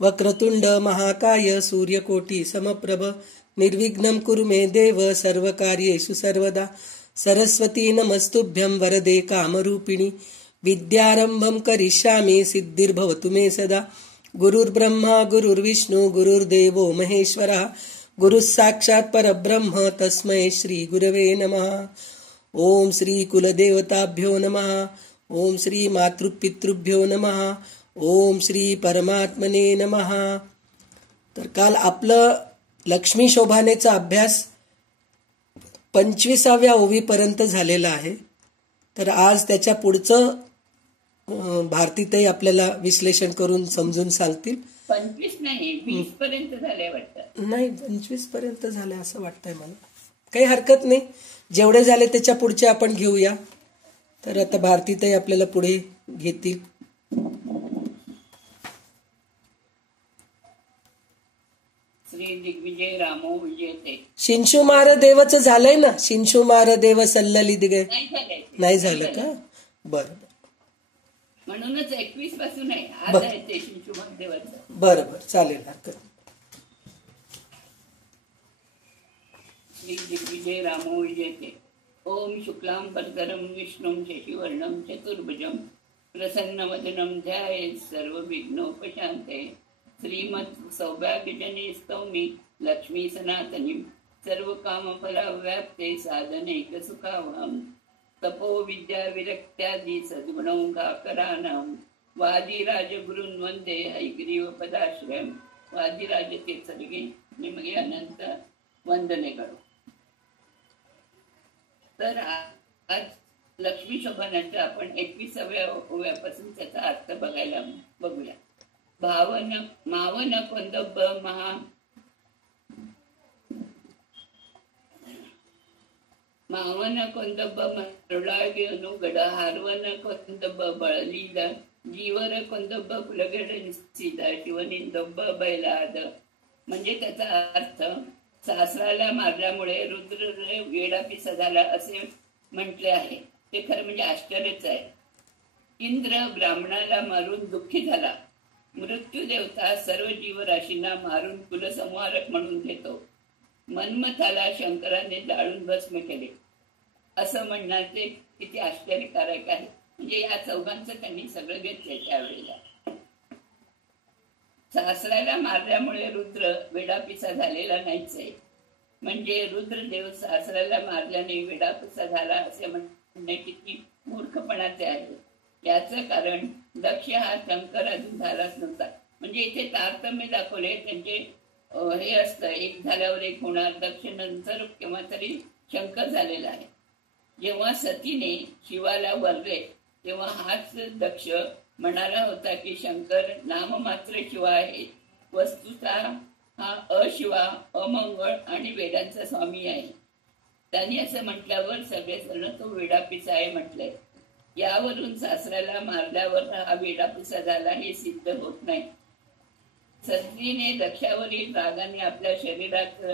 वक्रतुंड महाकाय सूर्यकोटी समप्रभ निर्विघ्नं कुरु मे देव सर्वकार्येषु सर्वदा सरस्वती नमस्तुभ्यं वरदे कामरूपिणी विद्यारंभं करिष्यामि सिद्धिर्भवतु मे सदा गुरुर्ब्रह्मा गुरुर्विष्णू गुरुर्देवो महेश्वरः गुरुः साक्षात् परब्रह्म तस्मै श्री गुरवे नमः. ओम श्री कुलदेवताभ्यो नमः. ओम श्री मातृपितृभ्यो नमः. ओम श्री परमात्मने नमः. तर काल आपलं लक्ष्मी शोभानेचा अभ्यास 25व्या ओवीपर्यंत झालेला आहे. तर आज त्याच्या पुढचं भारतीताई आपल्याला विश्लेषण करून समजून सांगतील. 25 नाही 20 पर्यंत झाले वाटतं. नाही 25 पर्यंत झाले असं वाटतंय मला. काही हरकत नाही, जेवढे झाले त्याच्या पुढचे आपण घेऊया. तर आता भारतीताई आपल्याला पुढे घेतील. श्री दिग्विजय रामो विजयते. शिंशुमार देवचं झालंय ना. शिंशुमार देव सल्लली दिगे नाही झालं का? बरं म्हणूनच 21 पासून आहे. आज आहे ते शिंशुमार देवाचं. बरं चालेल, हरकत. श्री दिग्विजय रामो विजयते. ओम शुक्लां भरधरं विष्णुं शशिवर्णं चतुर्भुजं प्रसन्नवदनं ध्यायेत् सर्वविघ्नोपशान्तये. श्रीमत् सौभाग्यजने स्तौमि लक्ष्मी सनातनीं सर्वकामफलव्याप्ते साधनैकसुखावहं. तपो विद्या विरक्त्यादि सद्गुणौघाकराणां वादिराजगुरुन् वंदे हयग्रीव पदाश्रयं. वादिराज तीर्थರಿಗೆ ನಿಮಗೆ ಅನಂತ ವಂದನೆಗಳು. तर आज लक्ष्मी शोभनाचं आपण 21व्या ओव्यापासून त्याचा अर्थ बघूया. भावन मावन कोंदब्ब महा ಮಾವನ ಕೊಂದಬ್ಬ ಮರುಳಾಗಿ ಅನುಗಡ ಹಾರ್ವನ ಕೊಂದಬ್ಬ ಬಳಲಿದ जीवर ಕೊಂದಬ್ಬ ಕುಲಗೆಡನಿಸಿದ ಶಿವನಿಂದೊಬ್ಬ ಬಯಲಾದ. म्हणजे त्याचा अर्थ सासराला मारल्यामुळे रुद्र वेडापिसा झाला असे म्हटले आहे. ते खरं म्हणजे आश्चर्यच आहे. इंद्र ब्राह्मणाला मारून दुःखी झाला. मृत्यू देवता सर्व जीवराशींना मारून कुलसंहारक म्हणून घेतो. मन्मथाला शंकराने जाळून भस्म केले असं म्हणण्याचे किती आश्चर्यकारक आहे. म्हणजे या चौघांचं त्यांनी सगळं घेतलंय त्यावेळेला. सासऱ्याला मारल्यामुळे रुद्र वेडापिसा झालेला नाहीच आहे. म्हणजे रुद्रदेव सासऱ्याला मारल्याने वेडापिसा झाला असे म्हणणे किती मूर्खपणाचे आहे. याचं कारण दक्ष हा शंकर अजून झालाच नव्हता. म्हणजे इथे तारतम्य दाखवले त्यांचे. हे असतं एक झाल्यावर एक होणार. दक्ष नंतर केव्हा तरी शंकर झालेला आहे. जेव्हा सतीने शिवाला वरले तेव्हा हाच दक्ष म्हणाला होता की शंकर नाममात्र शिवा आहे. वस्तुता हा अशिवा अमंगळ आणि वेदांचा स्वामी आहे. त्यांनी असं म्हटल्यावर सगळे जण तो वेडापिसा आहे म्हटलंय. यावरून सासऱ्याला मारल्यावर हा वेडापिसा झाला हे सिद्ध होत नाही. सतीने दक्षावरील रागाने आपल्या शरीरात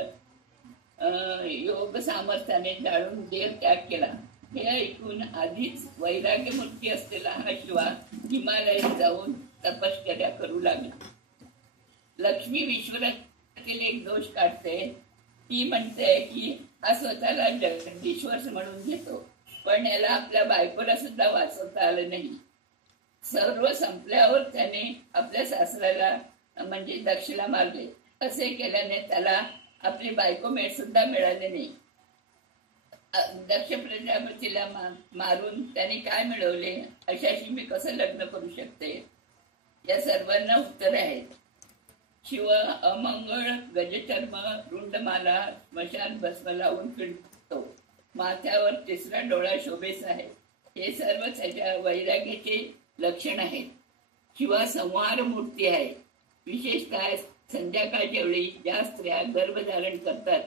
योग सामर्थ्याने जाळून देह त्याग केला. हे ऐकून आधीच वैराग्य मूर्ती असलेला हा शिवा हिमालयात जाऊन तपश्चर्या करू लागला. लक्ष्मी विश्वरातील एक दोष काढते. ती म्हणते की हा स्वतःला जगदीश्वर म्हणून घेतो, पण याला आपल्या बायकोला सुद्धा वाचवता आलं नाही. सर्व संपल्यावर त्याने आपल्या सासऱ्याला म्हणजे दक्षला मारले. असे केल्याने त्याला आपली बायको सुद्धा मिळाले नाही. दक्ष प्रजापतीला मारून त्याने काय मिळवले? अशाशी मी कसं लग्न करू शकते? या सर्वांना उत्तर आहेत. शिव अमंगळ गजचर्म रुंडमाला स्मशान भस्म लावून फिरतो. माथ्यावर तिसरा डोळा शोभेस आहे. हे सर्व त्याच्या वैराग्याचे लक्षण आहेत. शिवा संहार मूर्ती आहे. विशेषतः संध्याकाळच्या वेळी ज्या स्त्रिया गर्भधारण करतात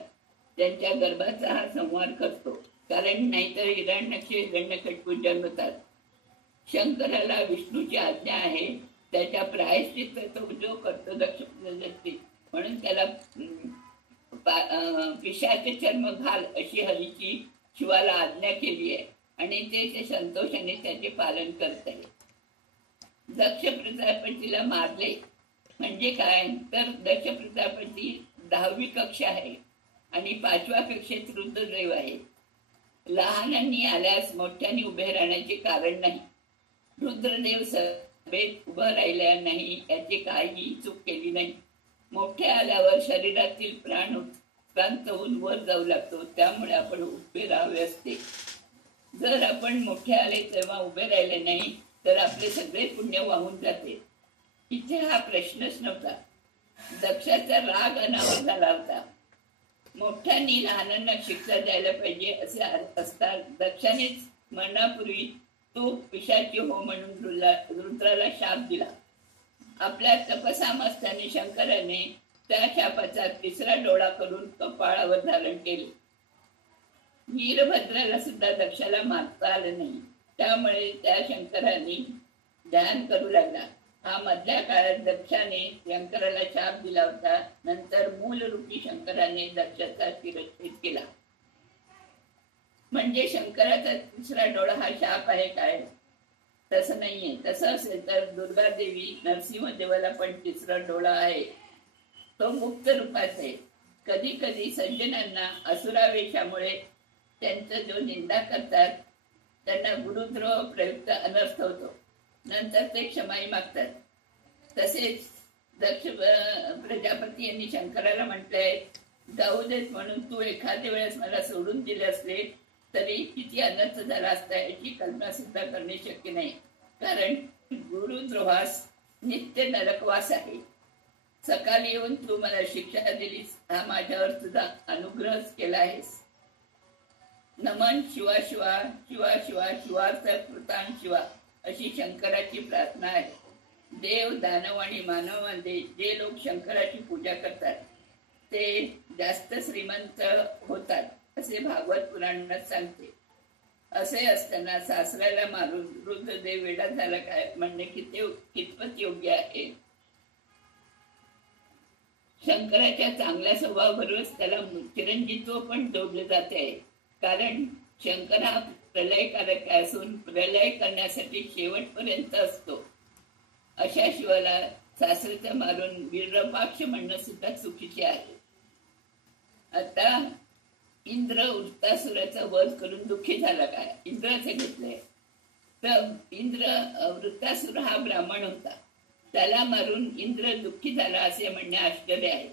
त्यांच्या गर्भाचा हा संहार करतो. कारण नाहीतर हिरण्यकशिपू जन्मतात. शंकराला विष्णूची आज्ञा आहे. त्याच्या प्रायश्चित्त तो जो करतो दक्ष प्रजापती, म्हणून त्याला पिशाचे चर्म घाल अशी हरीची शिवाला आज्ञा केली आहे आणि ते संतोषाने त्याचे पालन करत आहे. दक्ष प्रजापतीला मारले म्हणजे काय तर दशप्रजापती 10वी कक्षा आहे आणि 5व्या कक्षेत रुद्रदेव आहे. लहानांनी आल्यास मोठ्यांनी उभे राहण्याचे कारण नाही. रुद्रदेव सभेत उभं राहिल्या नाही याची काही चूक केली नाही. मोठे आल्यावर शरीरातील प्राण उत्क्रांत होऊन वर जाऊ लागतो, त्यामुळे आपण उभे राहावे असते. जर आपण मोठे आले तेव्हा उभे राहिले नाही तर आपले सगळे पुण्य वाहून जाते. इथे हा प्रश्नच नव्हता. दक्षाचा राग अनावर झाला होता. मोठ्यांनी लहानांना शिक्षा द्यायला पाहिजे असे असता दक्षानेच मरणापूर्वी तो पिशाची हो म्हणून रुद्राला शाप दिला. आपल्या तपसामस्ताने शंकराने त्या शापाचा 3रा डोळा करून कपाळावर धारण केले. वीरभद्राला सुद्धा दक्षाला मारता आलं नाही, त्यामुळे त्या शंकराने ध्यान करू लागला. हा मधल्या काळात दक्षाने शंकराला शाप दिला होता. नंतर मूलरूपी शंकराने दक्षाचा शिरच्छेद केला. म्हणजे शंकराचा 3रा डोळा हा शाप आहे काय? तसं नाहीये. तसं असेल तर दुर्गादेवी नरसिंहदेवाला पण 3रा डोळा आहे. तो मुक्त रूपात आहे. कधी कधी सज्जनांना असुरावेशामुळे त्यांचा जो निंदा करतात त्यांना गुरुद्रोह प्रयुक्त अनर्थ होतो. नंतर ते क्षमाई मागतात. तसेच दक्ष प्रजापती यांनी शंकराला म्हटलंय, जाऊ देत म्हणून तू एखाद्या वेळेस मला सोडून दिले असले तरी किती अनर्थ झाला असता याची कल्पना सुद्धा करणे शक्य नाही. कारण गुरुद्रोहास नित्य नरकवास आहे. सकाळी येऊन तू मला शिक्षा दिलीस, हा माझ्यावर तुझा अनुग्रहच केला आहेस. नमन शिवा शिवा शिवा शिवा शिवार्थ कृतान शिवा अशी शंकराची प्रार्थना आहे. देव, दानव आणि मानवामध्ये जे लोक शंकराची पूजा करतात ते जास्त श्रीमंत होतात असे भागवत पुराणात सांगते. असे असताना सासऱ्याला मारून रुद्रदेव वेडा झाला काय म्हणणे कितपत योग्य आहे? शंकराच्या चांगल्या स्वभावाबरोबरच त्याला चिरंजीत्व पण जोडले जाते. कारण शंकर हा प्रलयकारक असून प्रलय करण्यासाठी शेवटपर्यंत असतो. अशा शिवाला सासऱ्याचा मारून विरपाक्ष म्हणणं सुद्धा चुकीचे आहे. आता इंद्र वृत्तासुराचा वध करून दुःखी झाला काय? इंद्राचे घेतलंय तर वृत्तासुर हा ब्राह्मण होता. त्याला मारून इंद्र दुःखी झाला असे म्हणणे आश्चर्य आहे.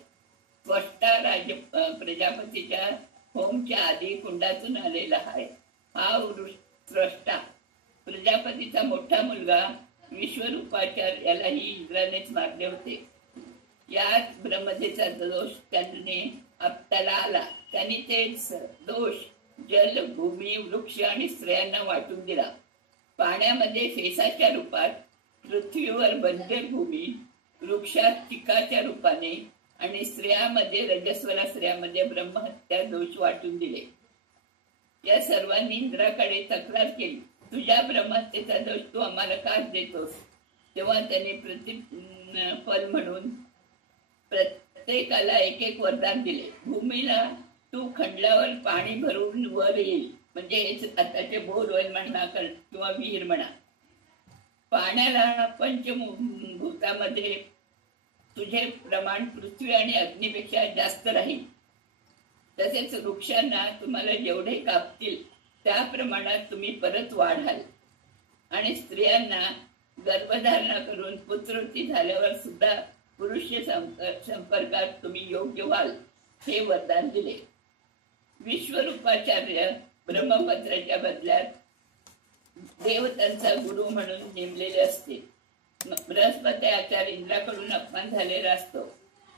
त्वष्टा प्रजापतीच्या होमच्या आधी कुंडातून आलेला आहे. हा त्वष्टा प्रजापतीचा मोठा मुलगा विश्वरूपाचार यालाही इंद्रानेच मारले होते. यात ब्रह्मदेचा दोष त्याला आला. त्यांनी तेच दोष जल, भूमी, वृक्ष आणि स्त्रियांना वाटून दिला. पाण्यामध्ये फेसाच्या रूपात, पृथ्वीवर बंजर भूमी, वृक्षात चिकाच्या रूपाने आणि स्त्रियामध्ये रजस्वला स्त्रियामध्ये ब्रह्महत्या दोष वाटून दिले. या सर्वांनी इंद्राकडे तक्रार केली, तुझ्या ब्रह्महत्येचा दोष तू आम्हाला का देतोस? तेव्हा त्याने प्रतिफल म्हणून प्रत्येकाला एक एक वरदान दिले. भूमीला तू खंडल्यावर पाणी भरून वर येईल, म्हणजे आताचे बोरवेल म्हणा किंवा विहीर म्हणा. पाण्याला पंचभूतामध्ये तुझे प्रमाण पृथ्वी आणि अग्नीपेक्षा जास्त राहील. तसेच वृक्षांना तुम्हाला जेवढे कापतील त्या प्रमाणात तुम्ही परत वाढाल. आणि स्त्रियांना गर्भधारणा करून पुत्रवती झाल्यावर सुद्धा पुरुष संपर्कात तुम्ही योग्य व्हाल, हे वरदान दिले. विश्वरूपाचार्य ब्रह्मपत्राच्या बदल्यात देव त्यांचा गुरु म्हणून नेमलेले असते. बृहस्पती आचार्य इंद्राकडून अपमान झालेला असतो.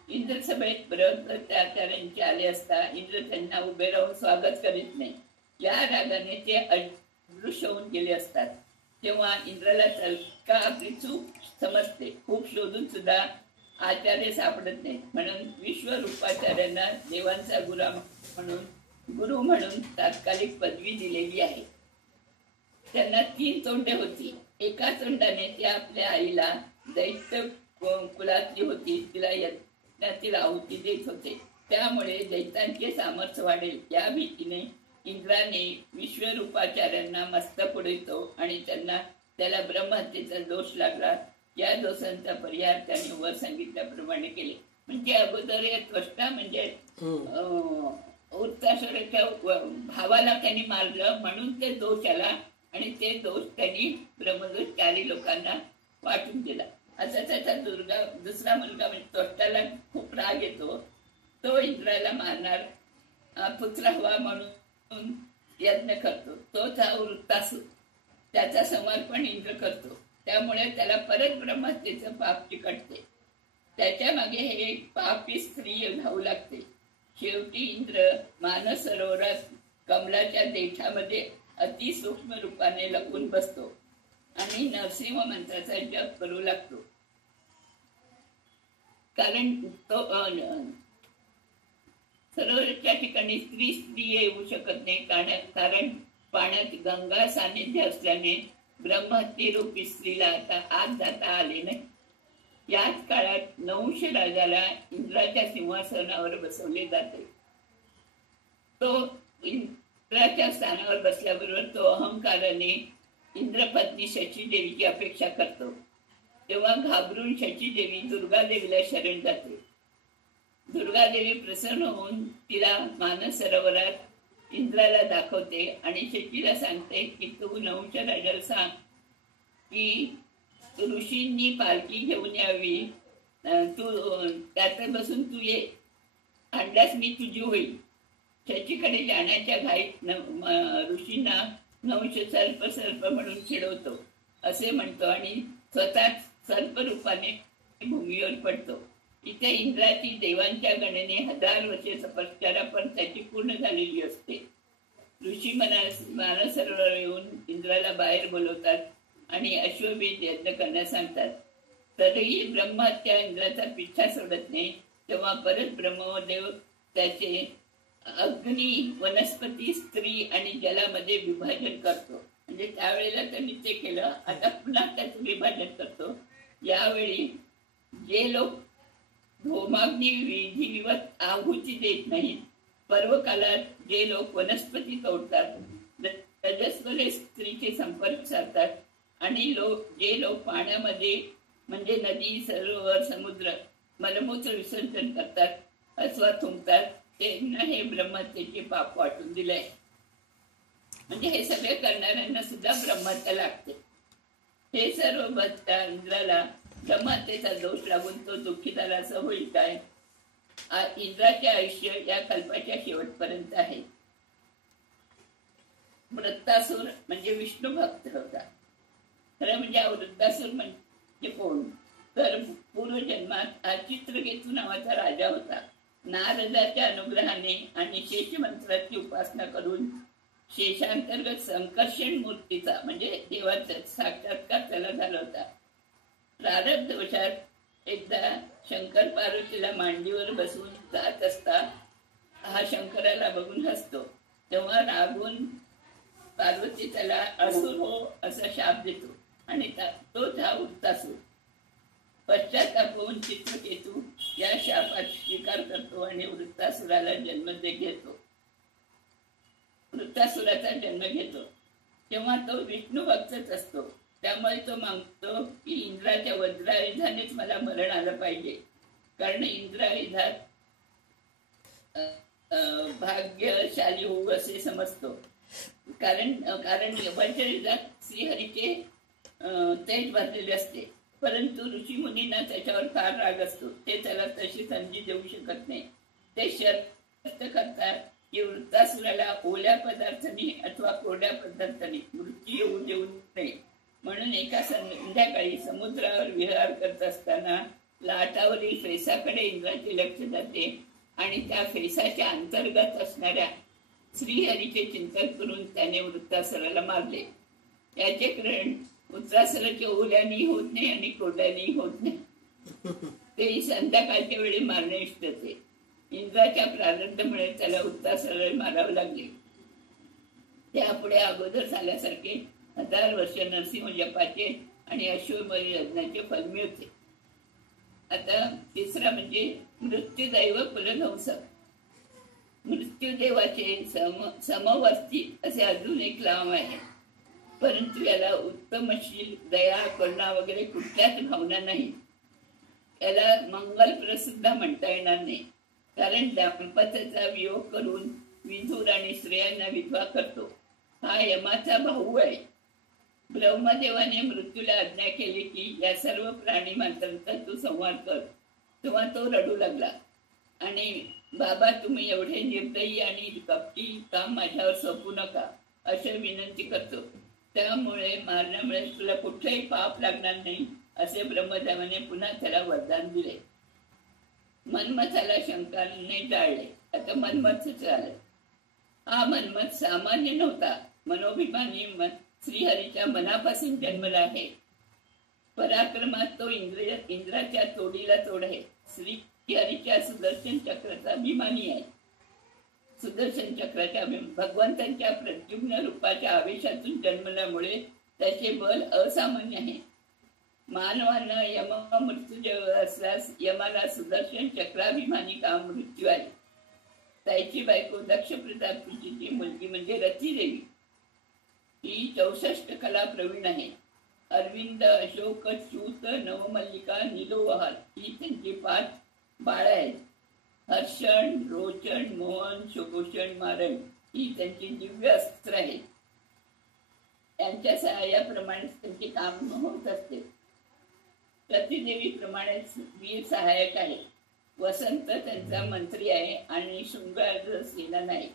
इंद्र सभेत बृहस्पती आचार्यांचे आले असता इंद्र त्यांना उभे राहून स्वागत करीत नाही. या रागाने ते अदृश्य होऊन गेले असतात. तेव्हा इंद्राला का आपली चूक समजते. खूप शोधून सुद्धा आचार्य सापडत नाही. म्हणून विश्वरूपाचार्यांना देवांचा गुरु म्हणून तात्कालिक पदवी दिलेली आहे. त्यांना 3 तोंडे होती. एका तोंडाने ते आपल्या आईला दैत्य कुलातली होती तिला यज्ञातील आहुती देत होते. त्यामुळे दैत्यांचे सामर्थ्य वाढेल या भीतीने इंद्राने विश्वरूपाचार्यांना मस्तक उडवितो आणि त्याला ब्रह्महत्येचा दोष लागला या दोषांचा परिहार त्याने वर सांगितल्याप्रमाणे केले. म्हणजे अगोदर या त्वष्टा म्हणजे वृत्तासुराच्या भावाला त्यांनी मारलं म्हणून ते दोष आला आणि ते दोष त्यांनी ब्रह्मदोष 4 लोकांना वाटून दिला. असा त्याचा दुसरा मुलगा म्हणजे त्वष्टाला खूप राग येतो. तो इंद्राला मारणार पुत्र हवा म्हणून यज्ञ करतो. तोच हा वृत्तासूर. त्याचा समर्पण इंद्र करतो. त्यामुळे त्याला परत ब्रह्महत्येचं पाप चिकटते. त्याच्या मागे हे पापी स्त्री धावू लागते. शेवटी इंद्र मानस सरोवरात कमलाच्या देठामध्ये अतिसूक्ष्म रूपाने लपून बसतो आणि नरसिंह मंत्राचा जप करू लागतो. कारण तो सरोवराच्या ठिकाणी स्त्री येऊ शकत नाही. कारण पाण्यात गंगा सानिध्य असल्याने ब्रह्महत्येरूपी स्त्रीला आता आत जाता आले नाही. याच काळात नहुष राजाला इंद्राच्या सिंहासनावर बसवले जाते. तो इंद्राच्या स्थानावर बसल्याबरोबर तो अहंकाराने इंद्रपत्नी शचीदेवीची अपेक्षा करतो. तेव्हा घाबरून शचीदेवी दुर्गादेवीला शरण जाते. दुर्गादेवी प्रसन्न होऊन तिला मानस सरोवरात इंद्राला दाखवते आणि शचीला सांगते की तू नहुष राजाला सांग की ऋषींनी पालखी घेऊन यावी, तू त्यात बसून तू ये, आणल्यास मी तुझी होईल. शचीकडे जाण्याच्या घाईत ऋषींना नहुष सर्प सर्प म्हणून चिडवतो असे म्हणतो आणि स्वतः सर्प रूपाने भूमीवर पडतो. इथे इंद्राची देवांच्या गणने 1000 वर्षे तपश्चर्या पण त्याची पूर्ण झालेली असते. ऋषी मानस सरोवर येऊन इंद्राला बाहेर बोलवतात आणि अश्वमेध यज्ञ करण्यास सांगतात. तरीही ब्रह्महत्या इंद्राचा पिछा सोडत नाही. तेव्हा परत ब्रह्मदेव त्याचे अग्नी, वनस्पती, स्त्री आणि जलामध्ये विभाजन करतो. म्हणजे त्यावेळेला त्यांनी ते केलं, आता पुन्हा त्याचं विभाजन करतो. यावेळी जे लोक होमाग्नी विधिवत आहुती देत नाहीत, पर्वकालात जे लोक वनस्पती तोडतात, रजस्वले स्त्रीचे संपर्क साधतात आणि जे लोक पाण्यामध्ये म्हणजे नदी, सरोवर, समुद्र मलमूत्र विसर्जन करतात अथवा थुंकतात, त्यांना हे ब्रह्महत्येचे पाप वाटून दिलंय. म्हणजे हे सगळे करणाऱ्यांना सुद्धा ब्रह्महत्या लागते. हे सर्व बघता इंद्राला ब्रह्महत्येचा दोष लागून तो दुःखी झाला असं होईल काय? इंद्राचे आयुष्य या कल्पाच्या शेवटपर्यंत आहे. वृत्तासूर म्हणजे विष्णू भक्त होता. खरं म्हणजे वृत्तासूर म्हणजे कोण? तर पूर्वजन्मात चित्रकेतू नावाचा राजा होता. नारदाच्या अनुग्रहाने आणि शेष मंत्राची उपासना करून शेषांतर्गत संकर्षण मूर्तीचा म्हणजे देवाचा साक्षात्कार त्याला झाला होता. प्रारब्ध वशात एकदा शंकर पार्वतीला मांडीवर बसवून जात असता हा शंकराला बघून हसतो. तेव्हा रागून पार्वती त्याला असुर हो असा शाप देतो आणि तोच हा वृत्तासूर. पश्चाताप होऊन चित्रकेतू या शापात स्वीकार करतो आणि वृत्तासुराला जन्म घेतो. वृत्तासुराचा जन्म घेतो तेव्हा तो विष्णू भक्तच असतो. त्यामुळे तो मागतो की इंद्राच्या वज्रायुधानेच मला मरण आलं पाहिजे. कारण इंद्रायुधात भाग्यशाली होऊ असे समजतो. कारण वज्रायुधात श्रीहरीचे तेज भरलेले असते. परंतु ऋषीमुनींना त्याच्यावर फार राग असतो. ते त्याला तशी संधी देऊ शकत नाही. ते शर्त करतात की वृत्तासुराला ओल्या पदार्थांनी अथवा कोरड्या पदार्थांनी मृत्यू येऊ देऊ नये. म्हणून एका संध्याकाळी समुद्रावर विहार करत असताना लाटावरील फेसाकडे इंद्राचे लक्ष जाते आणि त्या फेसाच्या अंतर्गत असणाऱ्या श्रीहरीचे चिंतन करून त्याने वृत्तासुराला मारले. याचे कारण वृत्तासुराच्या ओल्यानी होत नाही आणि कोरड्यानी होत नाही. ते संध्याकाळच्या वेळी मारणे इष्टते. इंद्राच्या प्रारब्धामुळे त्याला वृत्तासुराला मारावे लागले. त्यापुढे अगोदर झाल्यासारखे 1000 वर्ष नरसिंह जपाचे आणि अश्वमेध यज्ञाचे फल मिळते. आता तिसरा म्हणजे मृत्यूदैव कुलध्वंसक. मृत्यूदेवाचे समवर्ती असे अजून एक नाव आहे. परंतु याला उत्तमशील, दया, करुणा वगैरे कुठल्याच भावना नाही. याला मंगलप्रद सुद्धा म्हणता येणार नाही, कारण दाम्पत्याचा वियोग करून विधूर आणि स्त्रियांना विधवा करतो. हा यमाचा भाऊ आहे. ब्रह्मदेवाने मृत्यूला आज्ञा केली की या सर्व प्राणी मात्रांचा तू संहार कर. तेव्हा तो रडू लागला आणि बाबा, तुम्ही एवढे निर्दयी आणि कपटी काम माझ्यावर सोपू नका अशी विनंती करतो. त्यामुळे मारण्यामुळे तुला कुठलंही पाप लागणार नाही असे ब्रह्मदेवाने पुन्हा त्याला वरदान दिले. मन्मथाला शंकराने टाळले. आता मन्मथच आलं. हा मन्मथ सामान्य नव्हता. मनोभिमानी श्रीहरीच्या मनापासून जन्मला आहे. पराक्रमात तो इंद्राच्या तोडीला तोड आहे. श्रीहरीच्या सुदर्शन चक्राचा अभिमानी आहे. सुदर्शन चक्राच्या भगवंतांच्या प्रद्युम्न रूपाच्या आवेशातून जन्मल्यामुळे त्याचे बल असामान्य आहे. मानवानं यम मृत्यू असल्यास यमाला सुदर्शन चक्राभिमानी का मृत्यू आहे. त्याची बायको दक्ष प्रजापतीची मुलगी म्हणजे रतीदेवी. ही 64 कला प्रवीण आहे. अरविंद, अशोक, च्यूत, नवमल्लिका, नीलोवहार ही त्यांची 5 बाळं आहेत. हर्षण, रोचन, मोहन, शोषण, मारण ही त्यांची दिव्य अस्त्र आहेत. त्यांच्या सहाय्याप्रमाणे त्यांचे काम होत असते. रतीदेवी प्रमाणेच वीर सहायक आहे. वसंत त्यांचा मंत्री आहे आणि शृंगार सेना आहे.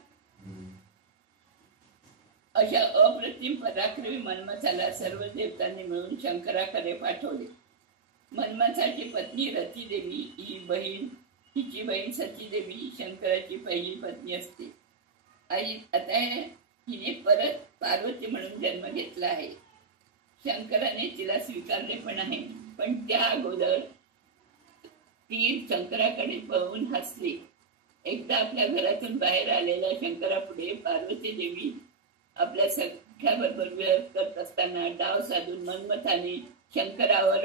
अशा अप्रतिम पराक्रमी मन्मथाला सर्व देवतांनी मिळून शंकराकडे पाठवले. मन्मथाची पत्नी रतीदेवी हिची बहीण सतीदेवी शंकराची पहिली पत्नी असते. आता हिने परत पार्वती म्हणून जन्म घेतला आहे. शंकराने तिला स्वीकारले पण आहे. पण त्या अगोदर ती शंकराकडे पाहून हसली. एकदा आपल्या घरातून बाहेर आलेल्या शंकरापुढे पार्वती देवी आपल्या सख्याबरोबर विहार करत असताना डाव साधून मन्मथाने शंकरावर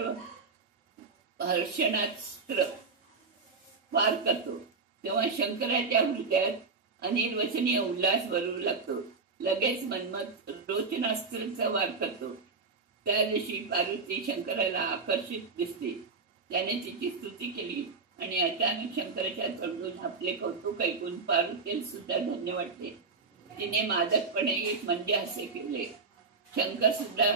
हर्षणास्त्र वार करतो. तेव्हा शंकराच्या हृदयात अनिर्वचनीय उल्हास भरू लागतो. लगेच मन्मथ रोचनास्त्राचा वार करतो. त्या दिवशी पार्वती शंकराला आकर्षित दिसते. त्याने तिची स्तुती केली आणि अचानक शंकराच्या तोंडून आपले कौतुक ऐकून पार्वतीला सुद्धा धन्य वाटते. तिने मादकपणे एक म्हणजे असे केले. शंकर सुद्धा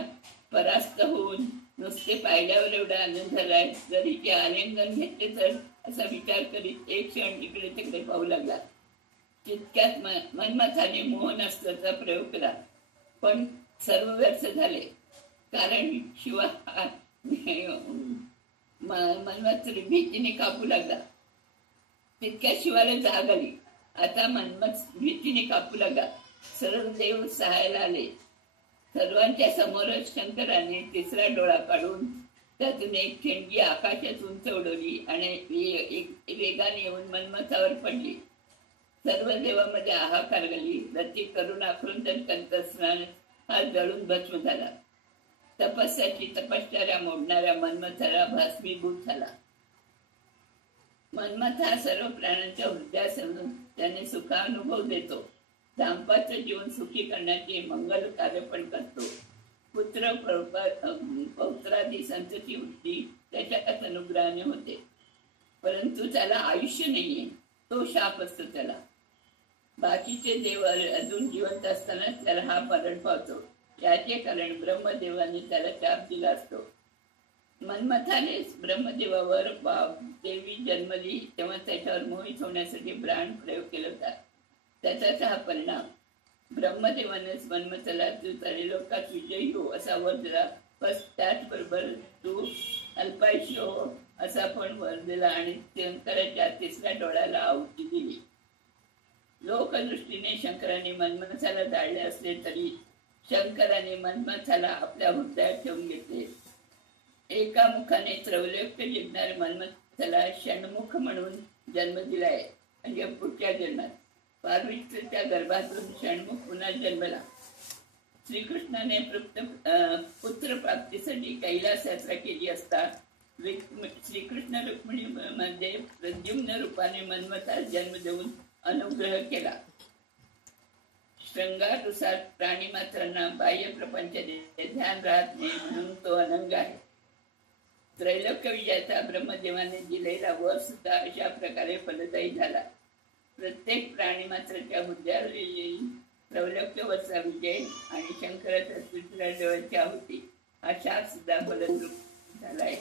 परास्त होऊन नुसते पाहिल्यावर एवढा आनंद झालाय, जरी ते आलिंगन घेतले तर असा विचार करीत एक क्षण इकडे तिकडे पाहू लागला. तितक्यात मन्मथाने मोहनास्त्राचा प्रयोग केला, पण सर्व व्यर्थ झाले. कारण शिवा मन्मथ भीतीने कापू लागला. तितक्या शिवाला जाग आली. आता मन्मथ भीतीने कापू लागला. सर्व देव सहायला आले. सर्वांच्या समोरच शंकराने तिसरा डोळा काढून त्यातून एक ठेणगी आकाशात उंच उडवली आणि वेगाने येऊन मन्मथावर पडली. सर्व देवामध्ये हाहाकार घाली. रती करून आक्रोंदन करत असताना हा जळून भस्म झाला. तपस्याची तपश्चर्या मोडणाऱ्या मन्मथाला भस्मीभूत झाला. मन्मथ हा सर्व प्राण्यांच्या हृदयासमोर त्याने सुखानुभव देतो. दाम्पत्य जीवन सुखी करण्याचे मंगल कार्य पण करतो. पौत्रादी संतती वृत्ती त्याच्या अनुग्रहाने होते. परंतु त्याला आयुष्य नाहीये, तो शाप असतो त्याला. बाकीचे देव अजून जिवंत असताना त्याला हा मरण पावतो. याचे कारण ब्रह्मदेवाने त्याला शाप दिला असतो. मन्मथाने ब्रह्मदेवावर देवी जन्मली तेव्हा त्याच्यावर मोहित होण्यासाठी प्राण प्रयोग केला होता. त्याचाच हा परिणाम. ब्रह्मदेवानेच मन्मथाला तू त्रिलोकात विजयी हो असा वर दिला. बस त्याचबरोबर तू अल्पायुष्य हो असा पण वर दिला आणि शंकराच्या तिसऱ्या डोळ्याला आहुती दिली. लोकदृष्टीने शंकराने मन्मथाला जाळले असले तरी शंकराने मन्मथाला आपल्या हृदयात ठेवून घेतले. एका मुखाने त्रैलोक्य जिंकणारे मन्मथाला षण्मुख म्हणून जन्म दिलाय. म्हणजे पुढच्या जन्मात पार्वतीच्या गर्भातून षण्मुख पुन्हा जन्मला. श्रीकृष्णाने पुत्र प्राप्तीसाठी कैलास यात्रा केली असता श्रीकृष्ण रुक्मिणी मध्ये प्रद्युम्न रूपाने मन्मथास जन्म देऊन अनुग्रह केला. श्रृंगानुसार प्राणी मात्रांना बाह्य प्रपंचाचे ध्यान राहत नाही म्हणून तो अनंग आहे. त्रैलोक्य विजयाचा ब्रह्मदेवाने दिलेला वर सुद्धा अशा प्रकारे फलदायी झाला. प्रत्येक प्राणी मात्राच्या मुद्द्यावर येईल त्रैलोक्यवरचा विजय आणि शंकराचा सृष्टीची आहुती हा शाप सुद्धा फलद्रूप झालाय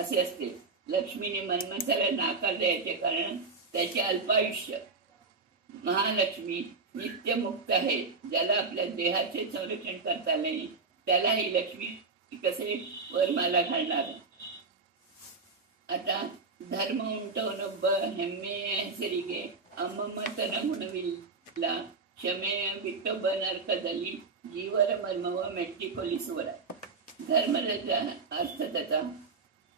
असे असते. लक्ष्मीने मन्मथाला नाकारले याचे कारण त्याचे अल्पायुष्य. महालक्ष्मी नित्य मुक्त आहे. ज्याला आपल्या देहाचे संरक्षण करता नाही त्याला ही लक्ष्मी कसे वरमाला घालणार. आता धर्म उंटवनೊಬ್ಬ ಹೆಮ್ಮೆಯ ಹೆಸರಿಗೆ ಅಮ್ಮಮ್ಮತನ ಗುಣವಿಲ್ಲ ಕ್ಷಮೆಯ ಬಿಟ್ಟೊಬ್ಬ ನರಕದಲ್ಲಿ ಜೀವರ ಮರ್ಮವ ಮೆಟ್ಟಿಕೊಲಿಸುವರ. धर्मराजा अर्थ त्याचा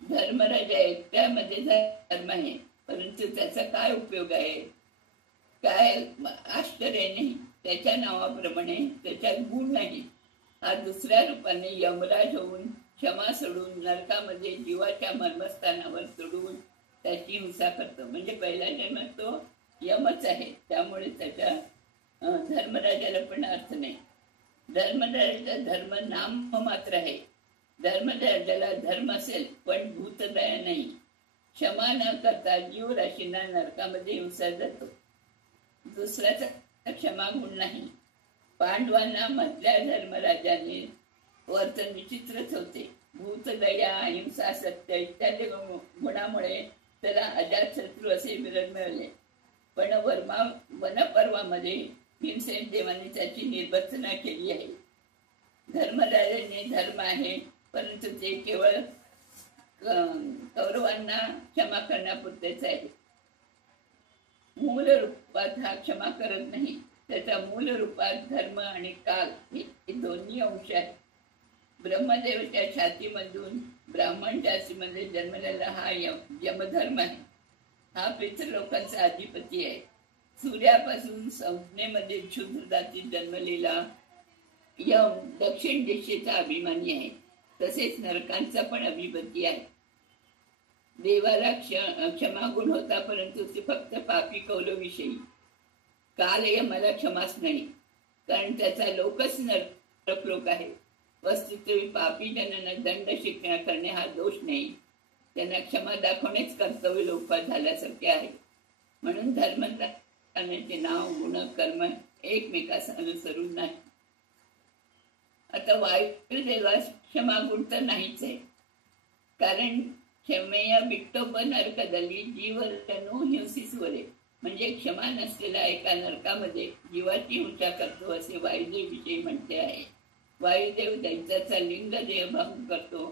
धर्मराजा एकट्यामध्ये धर्म आहे परंतु त्याचा काय उपयोग आहे. काय आश्चर्य नाही. त्याच्या नावाप्रमाणे त्याच्यात गुण नाही. हा दुसऱ्या रूपाने यमराज होऊन क्षमा सोडून नरकामध्ये जीवाच्या मर्मस्थानावर चढून त्याची हिंसा करतो. म्हणजे पहिला जन्मात तो यमच आहे. त्यामुळे त्याच्या धर्मराजाला पण अर्थ नाही. धर्मराजाचा धर्म नाम मात्र आहे. धर्मराजाला धर्म असेल पण भूतदया नाही. क्षमा न करता जीवराशींना नरकामध्ये हिंसा जातो. दुसऱ्याचा क्षमा गुण नाही. पांडवांना मधल्या धर्मराजाने वर्तन विचित्रच होते. भूतदया अहिंसा सत्य इत्यादी गुणामुळे त्याला अजातशत्रू असे बिरुद मिळाले. पण वनपर्वामध्ये भीमसेन देवाने त्याची निर्भर्सना केली आहे. धर्मराजाने धर्म आहे परंतु ते केवळ कौरवांना क्षमा करण्यापुरतेच आहे. मूल रूपात हा क्षमा करत नाही. त्याच्या मूल रूपात धर्म आणि काल हे दोन्ही अंश आहेत. ब्रह्मदेवाच्या छातीमधून ब्राह्मण जातीमध्ये जन्मलेला हा यमधर्म आहे. हा पितृलोकांचा अधिपती आहे. सूर्यापासून संज्ञेमध्ये क्षुद्र जातीत जन्मलेला यम दक्षिण दिशेचा अभिमानी आहे. तसेच नरकांचा पण अधिपती आहे. देवाला क्षमागुण होता परंतु ते फक्त पापी कौलविषयी. काल यमाला क्षमाच नाही कारण त्याचा लोकच नरकलोक आहे. वस्तुतः पापी जनांना दंड शिक्षा करणे हा दोष नाही. त्यांना क्षमा दाखवणेच कर्तव्य लोक झाल्यासारखे आहे. म्हणून धर्माचे नाव गुण कर्म एकमेकास अनुसरून नाही. आता वायुदेवास क्षमागुण तर नाहीच आहे कारण क्षमेಯ ಬಿಟ್ಟೊಬ್ಬ नरकದಲ್ಲಿ जीवरನ್ನು हिंसिಸುವರೆ. म्हणजे क्षमा नसलेला एका नरकामध्ये जीवाची हिंसा करतो असे वायुदेव विषयी म्हणते आहे. वायुदेव दैत्याचा लिंग देहभंग करतो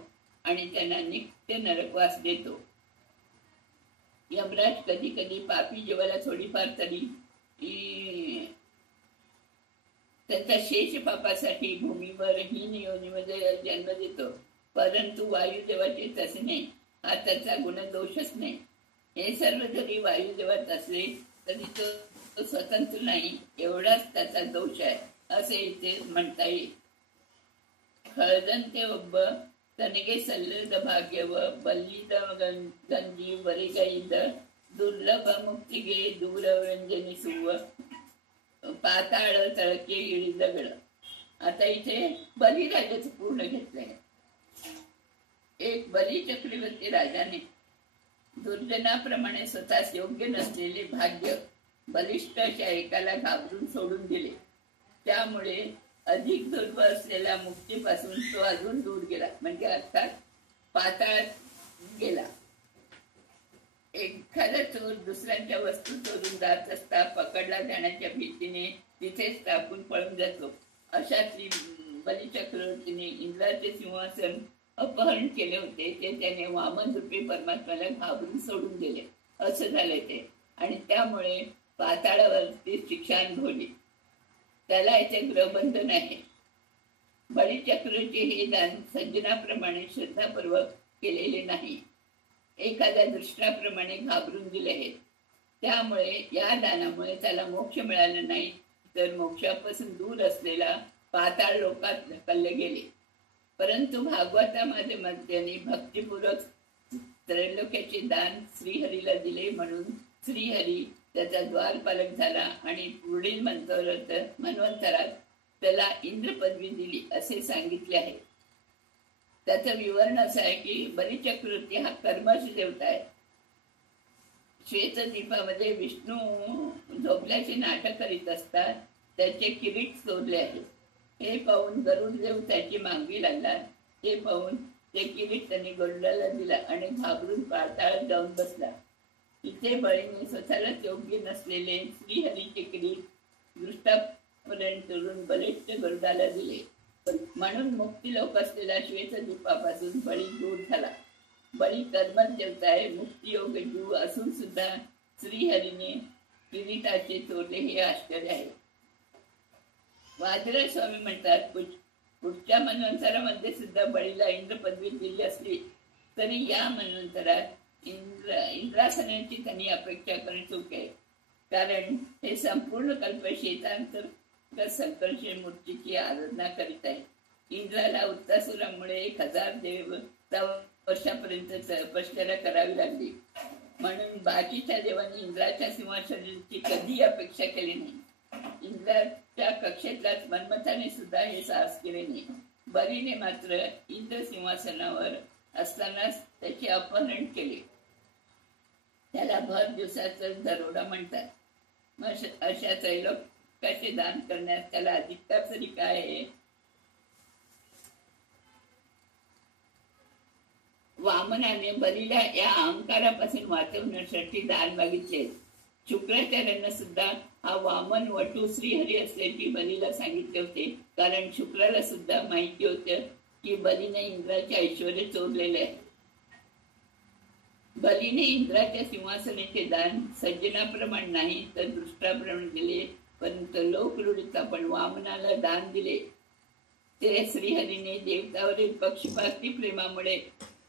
आणि त्यांना नित्य नरकवास देतो. यमराज कधी कधी पापी जीवाला थोडीफार तरी त्याच्या शेष पापासाठी भूमीवर हीन योनीमध्ये जन्म देतो. परंतु वायुदेवाचे तसे नाही. हा त्याचा गुणदोषच नाही. हे सर्व जरी वायुदेवात असले तरी तो स्वतंत्र नाही एवढाच त्याचा दोष आहे असे इथे म्हणता येईल. ಖಳದಂತೆ ಒಬ್ಬ ತನಗೆ ಸಲ್ಲದ ಭಾಗ್ಯವ ಬಲ್ಲಿದ ಗಂಜಿ ವರಿಗೈದ ದುರ್ಲಭ ಮುಕ್ತಿಗೆ दूरव्यंजनिಸುವ पाताळ तळके इळी दगड. आता इथे बलिराजाचं पूर्ण घेतलंय. एक बली चक्रवर्ती राजाने दुर्जनाप्रमाणे स्वतःच योग्य नसलेले भाग्य बलिष्ठ अशा एकाला घाबरून सोडून दिले. त्यामुळे अधिक दुर्बळ असलेल्या मुक्तीपासून तो अजून दूर गेला. म्हणजे अर्थात पाताळात गेला. एखादा चोर दुसऱ्यांच्या वस्तू चोरून जात असता पकडला जाण्याच्या भीतीने तिथेच टाकून पळून जातो. अशा श्री बलिचक्रवर्तीने इंद्राचे सिंहासन अपहरण केले होते ते त्याने वामन रूपी परमात्म्याला घाबरून सोडून दिले असं झाले ते. आणि त्यामुळे पाताळावरती शिक्षा अनुभवली. त्याला याचे ग्रहबंधन आहे. बलिचक्रवर्ती हे दान सज्जनाप्रमाणे श्रद्धापूर्वक केलेले नाही. एखाद्या दृष्टाप्रमाणे घाबरून दिले आहेत. त्यामुळे या दानामुळे त्याला मोक्ष मिळाला नाही तर मोक्षापासून दूर असलेला पाताळ लोकात ढकलले गेले. परंतु भागवतामध्ये त्यांनी भक्तिपूर्वक त्रैलोक्याचे दान श्रीहरीला दिले म्हणून श्रीहरी त्याचा द्वारपालक झाला आणि पुढील मन्वंतरात त्याला इंद्र पदवी दिली असे सांगितले आहे. त्याचं विवरण असं आहे की बलिचक्रवर्ती हा कर्मच देवता आहे. श्वेतद्वीपामध्ये विष्णू झोपल्याचे नाटक करीत असतात. त्याचे किरीट चोरले आहे. हे पाहून गरुडदेव त्याची मागवी लागला. हे पाहून ते किरीट त्यांनी गरुडाला दिला आणि घाबरून पाताळात जाऊन बसला. इथे बळीने स्वतःला योग्य नसलेले श्रीहरीचे किरीट दृष्टापर्यंत करून बलिष्ठ गरुडाला दिले. म्हणून मुक्तिलोक असलेल्या श्वेतद्वीपापासून बळी दूर झाला. बळी कर्मच देवता आहे, मुक्तियोग जीव असून सुद्धा श्रीहरीने किरीटाचे चोरले हे आश्चर्य आहे. वादिराज स्वामी म्हणतात, पुढच्या मन्वंतरामध्ये सुद्धा बळीला इंद्र पदवी दिली असली तरी या मन्वंतरात इंद्रासनाची त्यांनी अपेक्षा करणे चूक आहे. कारण हे संपूर्ण कल्प शेतांतर्गत संकर्षण मूर्तीची आराधना करीत आहे. इंद्राला उत्तासुरामुळे 1000 वर्षापर्यंत तपश्चर्या करावी लागली. म्हणून बाकीच्या देवांनी इंद्राच्या सिंहासनाची कधी अपेक्षा केली नाही. इंद्राच्या कक्षेतल्याच मन्मथाने सुद्धा हे साहस केले नाही. बलीने मात्र इंद्र सिंहासनावर असतानाच त्याचे अपहरण केले. त्याला भर दिवसाचा दरोडा म्हणतात. मग अशा त्रैलोक्याचे दान करण्यास त्याला अधिकार तरी काय आहे? वामनाने बलीला या अहंकारापासून वाचवण्यासाठी दान मागितले. शुक्राचार्यांना सुद्धा हा वामन वटू श्रीहरी असल्याची बलीला सांगितले होते. कारण शुक्राला सुद्धा माहिती होतं की बलीने इंद्राचे ऐश्वर्य चोरलेले आहे. बलीने इंद्राच्या सिंहासनाचे दान सज्जनाप्रमाणे नाही तर दृष्टाप्रमाणे दिले. परंतु लोकरूढीत आपण वामनाला दान दिले. ते श्रीहरीने देवतावरील पक्षपाती प्रेमामुळे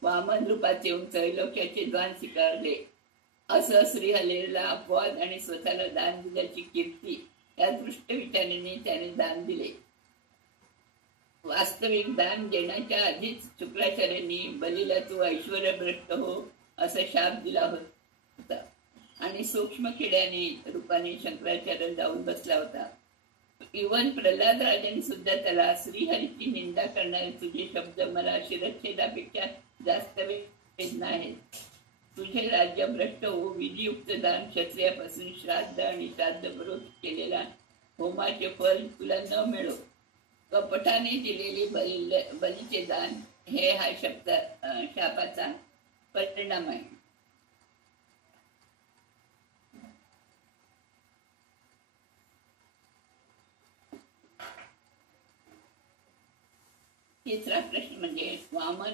वामन रूपात येऊन त्रैलोक्याचे दान स्वीकारले. असं श्रीहरीला अपवाद आणि स्वतःला दान दिल्याची कीर्ती या दृष्ट विचाराने त्याने दान दिले. वास्तविक दान देण्याच्या आधीच शुक्राचार्यांनी बलीला तू ऐश्वर्यभ्रष्ट हो असा शाप दिला होता आणि सूक्ष्म किड्याने रूपाने शंकराचार्य जाऊन बसला होता. इवन प्रल्हाद राजांनी सुद्धा त्याला श्रीहरीची निंदा करणारे तुझे शब्द मला शिरच्छेदापेक्षा जास्त वेदना आहेत. तुझे राज्य भ्रष्ट हो. विधियुक्त दान क्षत्रियापासून श्राद्ध आणि श्राद्धपूर्वक केलेला होमाचे फल तुला न मिळो. कपटाने दिलेले बलीचे दान हे हा शापाचा परिणाम आहे. तिसरा प्रश्न म्हणजे वामन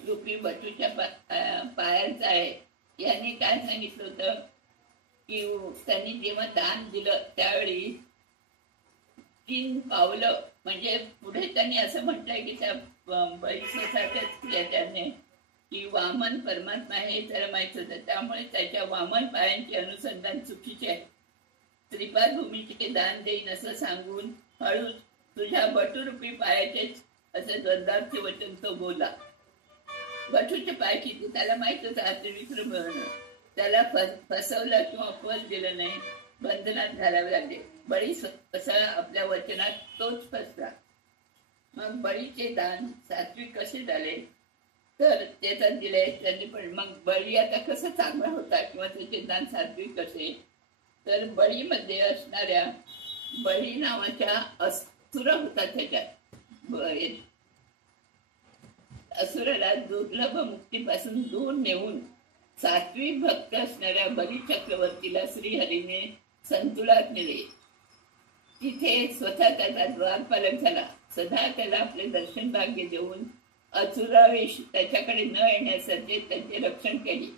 रूपी बटूच्या पायाचा आहे. यांनी काय सांगितलं होतं की त्यांनी जेव्हा दान दिलं त्यावेळी 3 पावलं म्हणजे पुढे त्यांनी असं म्हटलंय की त्या बळीसारख्याने की वामन परमात्मा हे त्याला माहित होतं. त्यामुळे त्याच्या वामन पायांचे अनुसंधान चुकीचे आहे. श्रीपाद भूमीचे दान देईन असं सांगून हळू तुझ्या बटूरूपी पायाचेच असं द्वंद्वार्थी वचन तो बोला. बटूचे पाय किती त्याला माहित होतं. त्रिविक्रम त्याला फसवलं किंवा फल दिलं नाही, बंधनात घालावे लागले. बळी स्वतः आपल्या वचनात तोच फसला. मग बळीचे दान सात्विक कसे झाले तर त्याचा दिले त्यांनी. पण मग बळी आता कसं चांगला होता किंवा त्याचे दान सात्विक कसे तर बळीमध्ये असणाऱ्या बळी नावाच्या असुर होता. त्याच्यात असुराला दुर्लभ मुक्तीपासून दूर नेऊन सात्विक भक्त असणाऱ्या बली चक्रवर्तीला श्रीहरीने संतुलात नेले. तिथे स्वतः त्याचा द्वारपालक झाला. सदा त्याला आपले दर्शन भाग्य देऊन असुरावेश त्याच्याकडे न येण्यासाठी त्याचे रक्षण केले.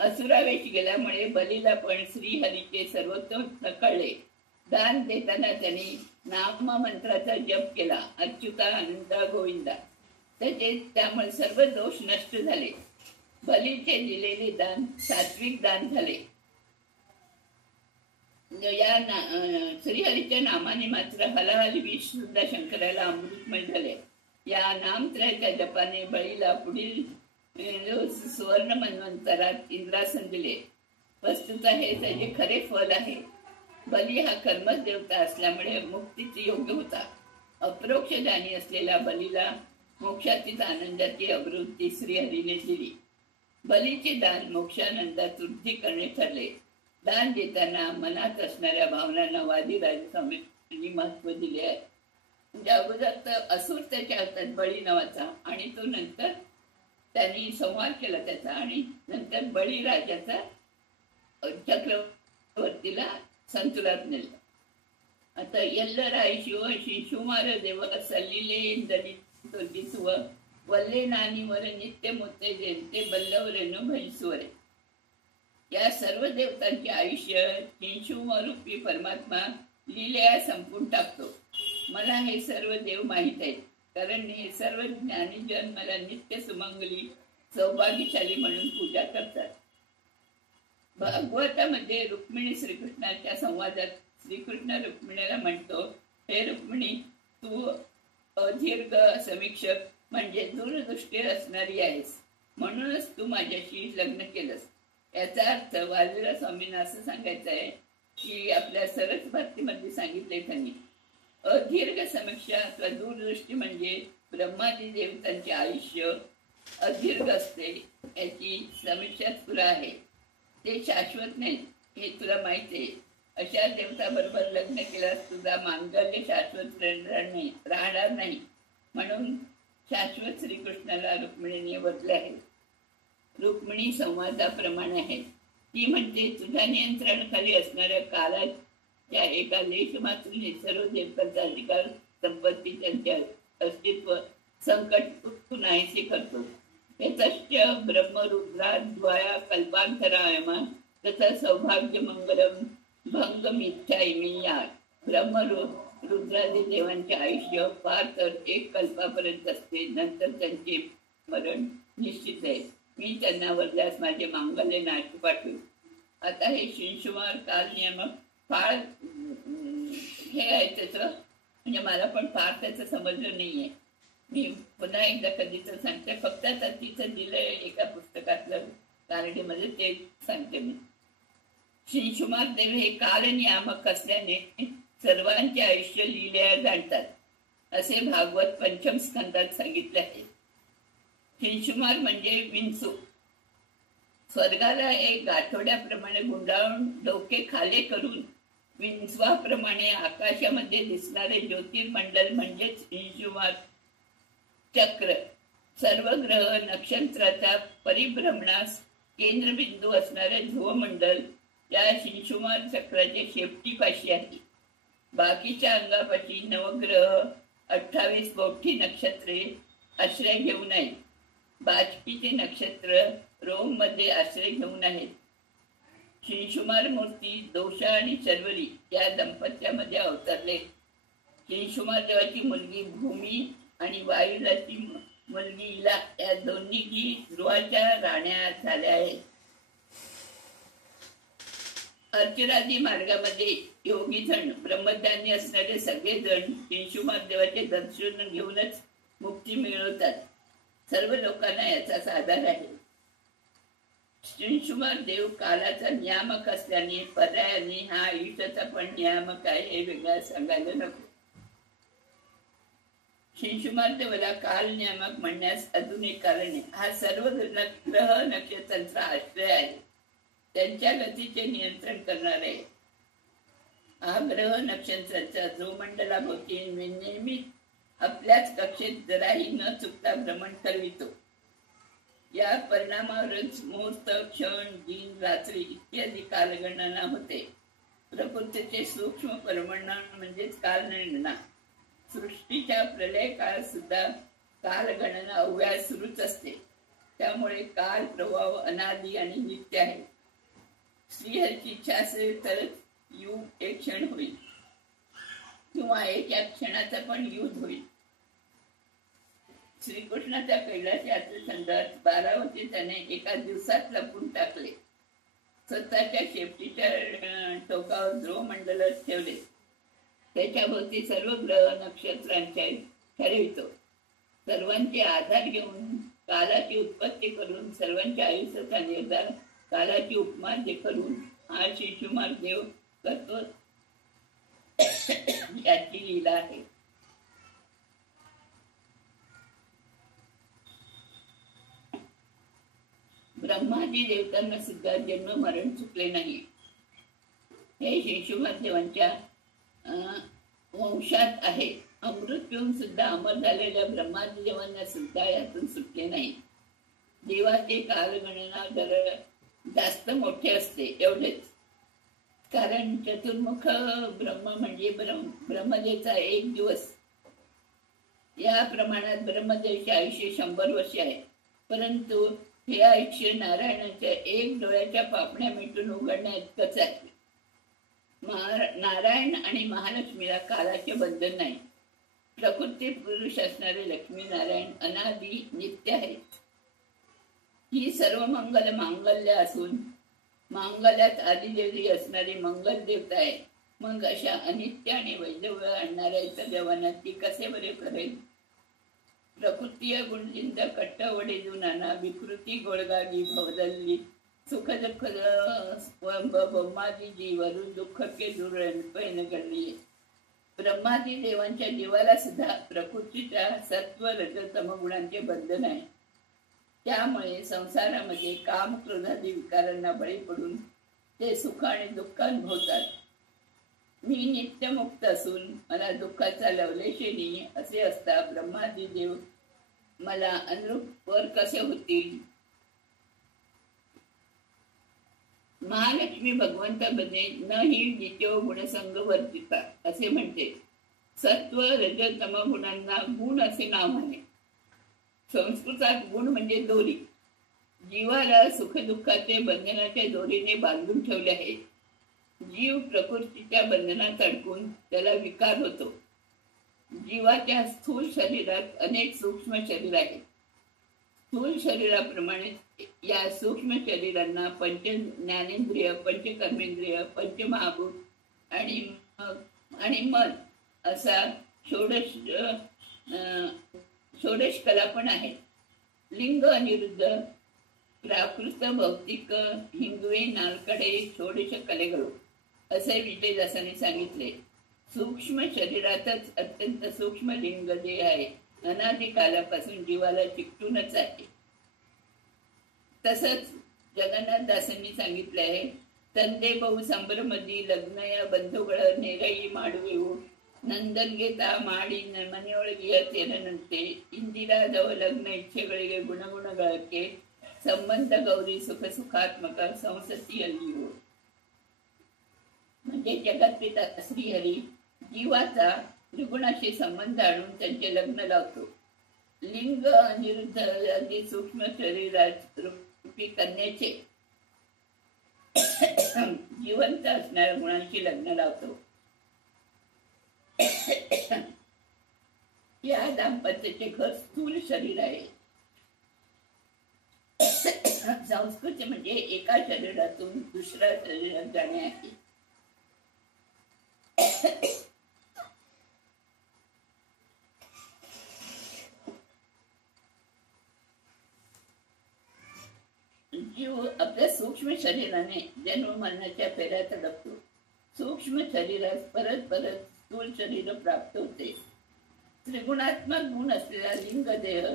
असुरावेश गेल्यामुळे बलीला पण श्रीहरीचे सर्वोत्तम कळले. दान देताना त्यांनी नाम मंत्राचा जप केला, अच्युता आनंदा गोविंदा. त्यामुळे सर्व दोष नष्ट झाले. बलीचे दिलेले दान सात्विक दान झाले. या श्रीहरीच्या नामाने मात्र हलाहल विष सुद्धा शंकराला अमृतमय झाले. या नामत्रयाच्या जपाने बळीला पुढील सुवर्ण मन्वंतरात इंद्रासन दिले. वस्तुतः हे त्याचे खरे फल आहे. बली हा कर्मच देवता असल्यामुळे मुक्तीच योग्य होता. अप्रोक्ष ज्ञानी असलेल्या बलीला मोक्षातीच आनंदाची अभिवृत्ती श्रीहरीने दिली. बलीचे दान मोक्षानंदात वृद्धी करणे ठरले. दान देताना मनात असणाऱ्या भावनांना वादीराज स्वामींनी महत्व दिले आहे. म्हणजे अगोदर तर असुर त्याच्या हातात बळी नावाचा, आणि तो नंतर त्यांनी संहार केला त्याचा, आणि नंतर बळीराजाचा चक्रवर्तीला संतुलात नेलं. आता एल्लराय शिव शिशुमार देव सल्लिले दलितोर्गिसुव वल्ले नानीवर नित्य मोते जेते बल्लवरेनु भैसुवरे. या सर्व देवतांचे आयुष्य शिशुमरूपी परमात्मा लीलया संपून टाकतो. मला हे सर्व देव माहीत आहेत, कारण हे सर्व ज्ञानीजन मला नित्य सुमंगली सौभाग्यशाली म्हणून पूजा करतात. भागवतामध्ये रुक्मिणी श्रीकृष्णाच्या संवादात श्रीकृष्ण रुक्मिणीला म्हणतो, हे रुक्मिणी, तू अदीर्घ समीक्षक म्हणजे दूरदृष्टी असणारी आहेस, म्हणूनच तू माझ्याशी लग्न केलंस. याचा अर्थ वादीराज स्वामींना असं सांगायचं आहे की आपल्या सरस भक्तीमध्ये सांगितले त्यांनी, अदीर्घ समीक्षा अथवा दूरदृष्टी म्हणजे ब्रह्मादी देवतांचे आयुष्य अदीर्घ असते, याची समीक्षा तुला आहे. ते शाश्वत नाही हे तुला माहिती आहे. अशा देवताबरोबर लग्न केल्यास तुझा मांगल्य शाश्वत राहणार नाही, म्हणून शाश्वत श्रीकृष्णाला रुक्मिणीने वरले आहे. रुक्मिणी संवादाप्रमाणे आहे. ती म्हणते, तुझ्या नियंत्रणाखाली असणाऱ्या कालाच्या एका लेख मात्र सर्व देवतांचा अधिकार संपत्ती त्यांचे अस्तित्व संकट तू नाहीसे करतो. यतश्च ब्रह्मरुद्राद्वया कल्पांतरायमा तथा सौभाग्य मंगलम भंग मिथ्या इमियात. ब्रह्मरुद्रादी देवांचे आयुष्य फार तर 1 कल्पापर्यंत असते, नंतर त्यांचे मरण निश्चित आहे. मी त्यांना वरल्यास माझे मांगल्य नाटू पाठवू. आता हे शिंशुमार काल नियामक फार हे आहे त्याचं, म्हणजे मला पण फार त्याचं समजलं नाहीये. मी पुन्हा एकदा कधी तर सांगते, फक्त आता तिथं दिलंय एका पुस्तकातलं कारडीमध्ये ते सांगते मी. शिंशुमार देव हे काल नियामक असल्याने सर्वांचे आयुष्य लीलया जाणतात, असे भागवत पंचम स्कंदात सांगितले आहे. शिंशुमार म्हणजे विंचू. स्वर्गाला एक गाठोड्याप्रमाणे गुंडाळून डोके खाले करून विंचवाप्रमाणे आकाशामध्ये दिसणारे ज्योतिर्मंडल म्हणजेच शिंशुमार चक्र. सर्व ग्रह नक्षत्राचा परिभ्रमणास केंद्रबिंदू असणारे ध्रुवमंडल या शिंशुमार चक्राच्या शेपटीपाशी आहे. बाकीच्या अंगापाशी नवग्रह 28 मोठी नक्षत्रे आश्रय घेऊन आहेत. बाजकीचे नक्षत्र रोम मध्ये आश्रय घेऊन आहेत. शिंशुमार मूर्ती दोषा आणि शर्वरी या दंपत्यामध्ये अवतरले. शिंशुमार देवाची मुलगी भूमी आणि वायुलाची मुलगी इला या दोन्ही ध्रुवाच्या राण्या झाल्या आहेत. अर्चनादी मार्गामध्ये योगी जण ब्रह्मज्ञानी असणारे सगळे जण शिंशुमार देवाचे दर्शन घेऊनच मुक्ती मिळवतात. सर्व लोकांना याचाच आधार आहे. शिंशुमार देव कालाचा नियामक असल्याने पर्यायाने हा आयुष्याचा पण नियामक आहे हे वेगळा सांगायला नको. शिंशुमार देवाला काल नियामक म्हणण्यास अजून एक कारण आहे. हा सर्व ग्रह नक्षत्रांचा आश्रय आहे, त्यांच्या गतीचे नियंत्रण करणार आहे. हा ग्रह नक्षत्रांचा जो मंडलाभोवती नेहमी आपल्याच कक्षेत जराही न चुकता भ्रमण करवितो. या परिणामावरच मुहूर्त, क्षण, दिन, रात्री इत्यादी कालगणना होते. प्रकृतीचे सूक्ष्म परिमाण म्हणजेच कालगणना. सृष्टीच्या प्रलय काळ सुद्धा कालगणना अव्याय सुरूच असते. त्यामुळे काल प्रभाव अनादी आणि नित्य आहे. श्रीहरीची इच्छा असेल तरच युग एक क्षण होईल, किंवा एका क्षणाचा पण युद्ध होईल. श्रीकृष्णाच्या कैलास यात्रेसंदर्भात 12 वर्षे त्याने एका दिवसात लपून टाकले. स्वतःच्या शेपटीच्या टोकावर ध्रुवमंडल ठेवले. त्याच्याभोवती सर्व ग्रह नक्षत्रांचे ठरवितो. सर्वांचे आधार घेऊन कालाची उत्पत्ती करून सर्वांच्या आयुष्याचा निर्धार कालाची उपमा जे करून हा शिशुमार देव करतो याची लीला आहे. ब्रह्मादी देवतांना सुद्धा जन्म मरण चुकले नाही. हे शिशुमार देवांच्या वंशात आहे. अमृत पिऊन सुद्धा अमर झालेल्या ब्रह्मादी देवांना सुद्धा यातून सुटले नाही. देवाचे कालगणना जरा जास्त मोठे असते एवढेच. कारण चतुर्मुख ब्रह्म म्हणजे ब्रह्मदेवाचा एक दिवस. या प्रमाणात ब्रह्मदेवाचे आयुष्य 100 वर्षे आहे. परंतु हे आयुष्य नारायणाच्या एक डोळ्याच्या पापण्या मिटून उघडण्या इतकंच आहे. नारायण आणि महालक्ष्मीला कालाचे बंधन नाही. प्रकृती पुरुष असणारे लक्ष्मी नारायण अनादि नित्य आहेत. ही सर्व मंगल मांगल्य असून मांगल्यात आदिदेवी असणारी मंगल देवता आहे. मग अशा अनित्य आणि वैधव्य आणणाऱ्या इतर देवांना ती कसे बरे करेल? प्रकृतीय गुणजिंद कट्ट वडेजू नाना विकृती गोळगागी भवदल्ली सुख दुःख ब्रह्मादी जीवरून दुःख के दूर पैन घडली. ब्रह्मादी देवांच्या जीवाला सुद्धा प्रकृतीच्या सत्व रज तम गुणांचे बंधन आहे. त्यामुळे संसारामध्ये काम क्रोधादी विकारांना बळी पडून ते सुख आणि दुःख अनुभवतात. मी नित्यमुक्त असून मला दुःखाचा लवलेशे नाही असे असता ब्रह्मादी देव मला अनुरूप वर कसे होतील? महालक्ष्मी भगवंतामध्ये न ही नित्य गुणसंग वर्तिता असे म्हणते. सत्व रज तम गुणांना गुण असे नाव आहे. संस्कृतात गुण म्हणजे दोरी. जीवाला सुखदुःखाचे बंधनाच्या दोरीने बांधून ठेवले आहे. जीव प्रकृतीच्या बंधनात अडकून त्याला विकार होतो. जीवाच्या स्थूल शरीरात अनेक सूक्ष्म शरीर आहेत. स्थूल शरीराप्रमाणे या सूक्ष्म शरीरांना पंच ज्ञानेंद्रिय, पंचकर्मेंद्रिय, पंचमहाभूत आणि मन असा षोडश कला पण आहेत. लिंग अनिरुद्ध प्राकृत भौतिक हिंगवे नालकडे षोडश कलेಗಳು असे विजयदासाने सांगितले. सूक्ष्म शरीरातच अत्यंत सूक्ष्म लिंग जे आहे अनादिकालापासून जीवाला चिकटूनच आहे. तसंच जगन्नाथदासांनी सांगितले आहे. ತಂದೆ ಬಹು ಸಂಭ್ರಮದಿ ಲಗ್ನಯ ಬಂಧುಗಳ ನೆರಯಿ ಮಾಡುವೆವು ನಂದನ್ಗೆತ ಮಾಡಿ ಮನೆಯೊಳಗೆಯ ತೆರನಂತೆ ಇಂದಿರಾದವ ಲಗ್ನ ಇಚ್ಛೆಗಳಿಗೆ ಗುಣಗುಣಗಳಕ್ಕೆ संबंध गौरी सुख सुखात्मक संसतीयಲ್ಲಿಯೂ. म्हणजे जगतपिता श्रीहरी जीवाचा त्रिगुणाशी संबंध आणून त्यांचे लग्न लावतो. लिंग अनिरुद्ध आदी सूक्ष्म शरीरात रूपी कन्याचे जिवंत असणाऱ्या गुणांशी लग्न लावतो. या दाम्पत्याचे घर स्थूल शरीर आहे. संस्कृती म्हणजे एका शरीरातून दुसऱ्या शरीरात जाणे आहे. जीव आपल्या सूक्ष्म शरीराने जन्म मरणाच्या फेऱ्यात अडकतो. सूक्ष्म शरीरात परत परत स्थूल शरीर प्राप्त होते. त्रिगुणात्मक गुण असलेला लिंग देह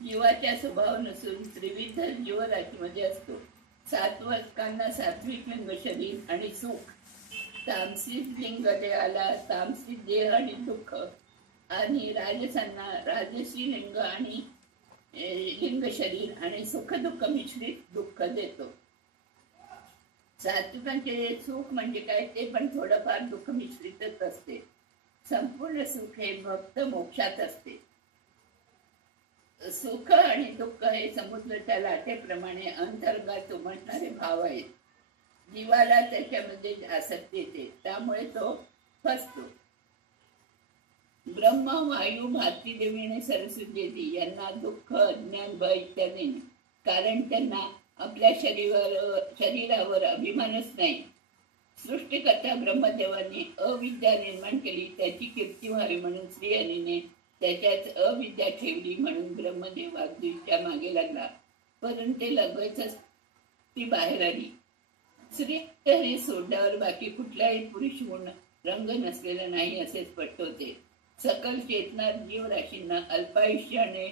जीवाच्या स्वभाव नसून त्रिविध जीवराशीमध्ये असतो. सात्विकांना सात्विक लिंग शरीर आणि सुख, तामसिक लिंग देहाला तामसिक देह आणि दुःख, आणि राजसांना राजसी लिंग आणि लिंग शरीर आणि सुख दुःख मिश्रित दुःख देतो. सात्विकांचे सुख म्हणजे काय ते पण थोडंफार दुःख मिश्रितच असते. संपूर्ण सुख हे भक्त मोक्षात असते. सुख आणि दुःख हे समुद्राच्या लाटेप्रमाणे अंतर्गात उमटणारे भाव आहेत. जीवाला त्याच्यामध्ये आसक्ती येते, त्यामुळे तो फसतो. ब्रह्म, वायू, भारती देवी आणि सरस्वती यांना दुःख, अज्ञान, भय इत्यादी, कारण त्यांना आपल्या शरीरावर अभिमानच नाही. सृष्टिकर्ता ब्रह्मदेवाने अविद्या निर्माण केली, त्याची कीर्ती व्हावी म्हणून श्रीहरीने त्याच्यात अविद्या ठेवली. म्हणून ब्रह्मदेव वागदूच्या मागे लागला, परंतु ते ती बाहेर आली. श्रीहरी सोडल्यावर बाकी कुठलाही पुरुष गुण रंग नसलेला नाही असे स्पष्ट होते. सकल चेतना जीवराशींना अल्पायुष्याने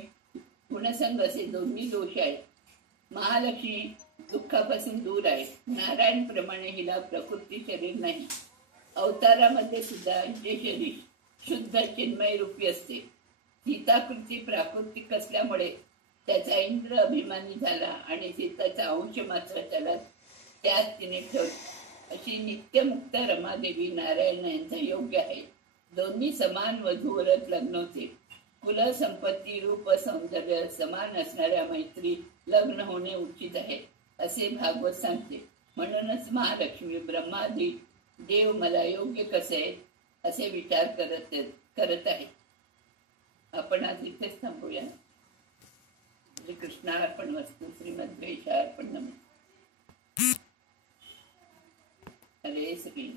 गुणसंग असे दोन्ही दोष आहेत. महालक्ष्मी दुःखापासून दूर आहे. नारायण प्रमाणे हिला प्रकृती शरीर नाही. अवतारामध्ये सुद्धा जे शरीर शुद्ध चिन्मय रूपी असते, सीताकृती प्राकृतिक असल्यामुळे त्याचा इंद्र अभिमानी झाला आणि सीताचा अंश मात्र त्याला त्यात तिने ठेवली. अशी नित्यमुक्त रमादेवी नारायण यांचा योग्य आहे. दोन्ही समान वधूवरच लग्न होते. कुल संपत्ती रूप सौंदर्य समान असणाऱ्या मैत्री लग्न होणे उचित आहे असे भागवत सांगते. म्हणूनच महालक्ष्मी ब्रह्मादी देव मला योग्य कसे असे विचार करत आहे. आपण आज इथेच थांबूया. श्री कृष्णार्पण वस्तू. श्रीमद्वेषार्पण नमः. हरे श्री.